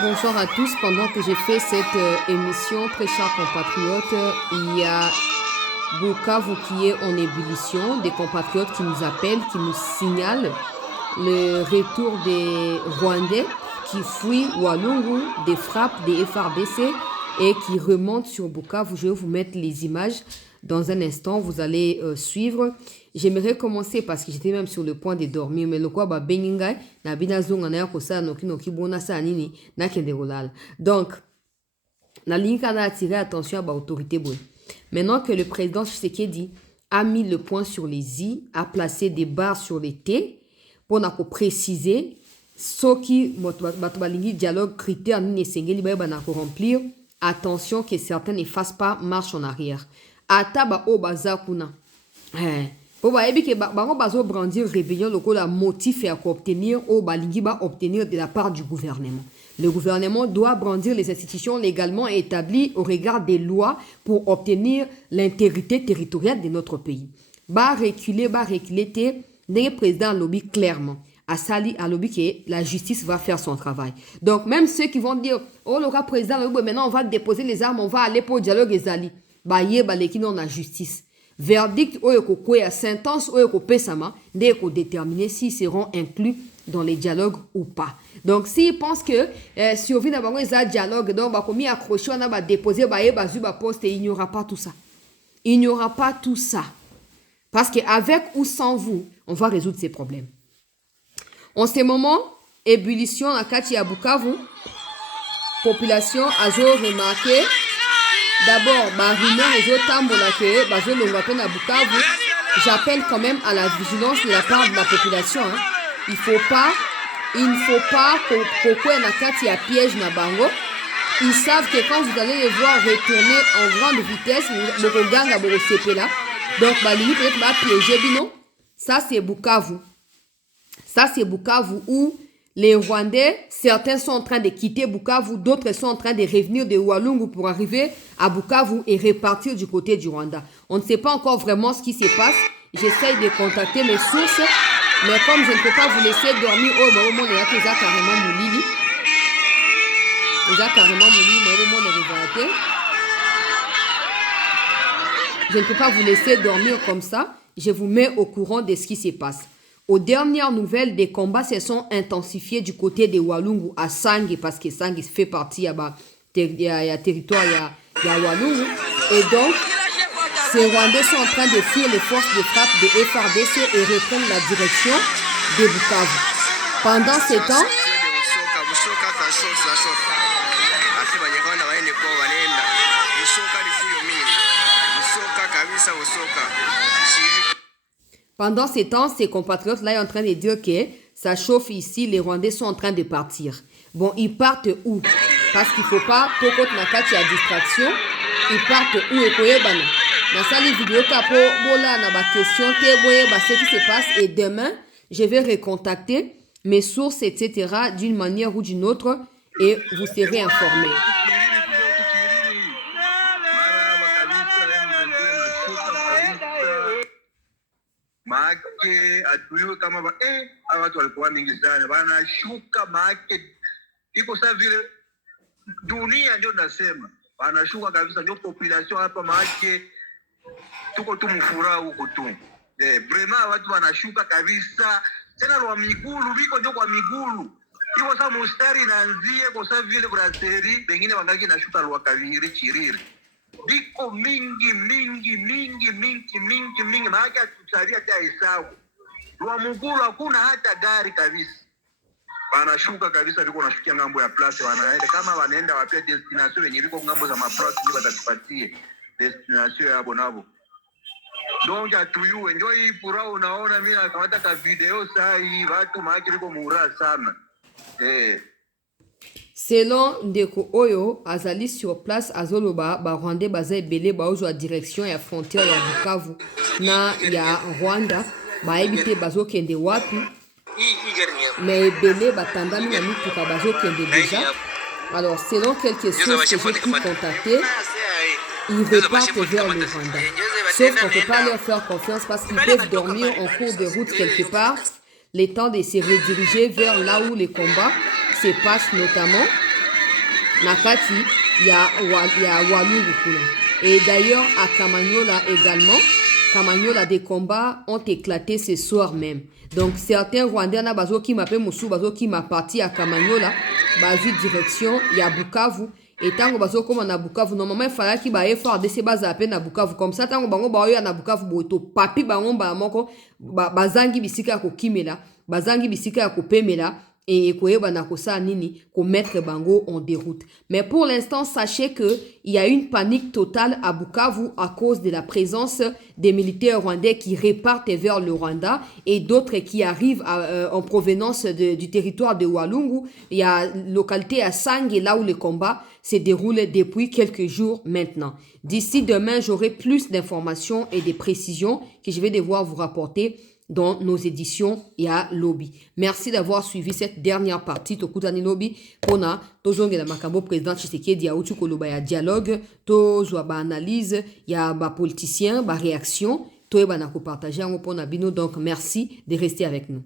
Bonsoir à tous. Pendant que j'ai fait cette émission, très chers compatriotes, il y a Bukavu qui est en ébullition, des compatriotes qui nous appellent, qui nous signalent le retour des Rwandais qui fuient Walungu, des frappes des FRDC et qui remontent sur Bukavu. Je vais vous mettre les images dans un instant, vous allez suivre. J'aimerais commencer parce que j'étais même sur le point de dormir, mais le quoi ba beninga na bina zonga na yako sa noki noki bona sa nini na kende rolala. Donc, la ligne a attiré attention à l'autorité. Maintenant que le président Tshisekedi a mis le point sur les i, a placé des barres sur les t, pour préciser ce qui dialogue critère ni sengeli ba remplir, attention que certains ne fassent pas marche en arrière. Ataba o bazakuna. Pour que bango bazo brandir rébellion lokola motif et à obtenir au balingi ba obtenir de la part du gouvernement. Le gouvernement doit brandir les institutions légalement établies au regard des lois pour obtenir l'intégrité territoriale de notre pays. Ba reculer te le président lobby clairement. Asali a lobby que la justice va faire son travail. Donc même ceux qui vont dire oh le président maintenant on va déposer les armes, on va aller pour le dialogue ezali. Ba yeba leki non la justice. Verdict oyo kokwea sentence oyo kopesama nde ko déterminer s'ils seront inclus dans les dialogues ou pas. Donc s'ils pensent que si on vient d'avoir un dialogue donc ba komi accroché on a ba déposer ba yeba zu ba poste, il n'y aura pas tout ça. Il n'y aura pas tout ça. Parce que avec ou sans vous, on va résoudre ces problèmes. En ce moment, ébullition à Kati à Bukavu, population a remarqué. D'abord, j'appelle quand même à la vigilance de la part de la population. Hein. Il ne faut pas qu'il y ait piège na bango. Ils savent que quand vous allez les voir retourner en grande vitesse, donc peut-être piéger bino. Ça c'est Bukavu. Ça c'est Bukavu où les Rwandais, certains sont en train de quitter Bukavu, d'autres sont en train de revenir de Walungu pour arriver à Bukavu et repartir du côté du Rwanda. On ne sait pas encore vraiment ce qui se passe. J'essaye de contacter mes sources, mais comme je ne peux pas vous laisser dormir, je ne peux pas vous laisser dormir comme ça. Je vous mets au courant de ce qui se passe. Aux dernières nouvelles, des combats se sont intensifiés du côté de Walungu à Sangi, parce que Sangi fait partie du territoire de Walungu. Et donc, ces Rwandais sont en train de fuir les forces de frappe de FRDC et reprendre la direction de Bukavu. Pendant ce temps, ces compatriotes-là sont en train de dire que ça chauffe ici, les Rwandais sont en train de partir. Bon, ils partent où? Parce qu'il ne faut pas, pour que Nakati a distraction, ils partent où et quoi dans cette vidéo, ce qui se passe et demain, je vais recontacter mes sources, etc. d'une manière ou d'une autre et vous serez informés. Maake atuiwe kama watu walikuwa mingi sana wanashuka maake iko saa vile dunia ndio nasema wanashuka kabisa, ndio population hapa maake tuko tu mfuraha huko tu vraiment watu wanashuka kabisa tena kwa migulu biko ndio kwa migulu iko saa mustari inaanzie kwa saa vile brasserie wengine wangali nashuka lwa kaviri chiriri biko mingi maana tutaria hata hesabu wa mugulu hakuna hata gari kabisa wanashuka kabisa biko nashukia ngambo ya place wanaenda kama wanaenda wapia destination yenye biko ngambo za maplace ndio watatupatie destination yabo nabo donc atuyue ndio hii pura unaona mimi nakamata ka video saa hii watu maana biko mura sana Selon Ndeko Oyo, Azali sur place, Azoloba, Rwandais, Baza Ebele, Baozo à direction et à frontière ya Bukavu, na ya Rwanda, Baebite Bazo Kende Wapi, mais Ebele, Batandami, na Mituka Bazo Kende déjà. Alors, selon quelques sources que j'ai pu contacter, ils repartent vers le Rwanda. Sauf qu'on ne peut pas leur faire confiance parce qu'ils peuvent dormir en cours de route quelque part, le temps de se rediriger vers là où les combats se passent notamment. nakati ya Walungu kuna. Et d'ailleurs, à Kamanyola également, Kamanyola, des combats ont éclaté ce soir même. Donc, certains Rwandais, bazo qui m'appellent Moussou, bazo qui m'a parti à Kamanyola, bazo direction, il y a Bukavu. Et tant que bazo comme na Bukavu, normalement, il fallait qu'il y ait fort de ces bases à peine à Bukavu. Comme ça, tant que bango ba na Bukavu, boito, papi bango ba moko, bazangi bisika ko kimela, bazangi bisika ko pemela. Et nini mettre bango en déroute. Mais pour l'instant, sachez que il y a une panique totale à Bukavu à cause de la présence des militaires rwandais qui repartent vers le Rwanda et d'autres qui arrivent en provenance du territoire de Walungu. Il y a localité à Sangue, là où le combat se déroule depuis quelques jours maintenant. D'ici demain, j'aurai plus d'informations et des précisions que je vais devoir vous rapporter dans nos éditions et à Lobby. Merci d'avoir suivi cette dernière partie. Tokutani Lobby, pona, tozonge la makambo président Tshisekedi ya utu koloba ya dialogue, tozwa ba analyse, ya ba politicien, ba réaction, toyeba na ko partager en pona bino. Donc merci de rester avec nous.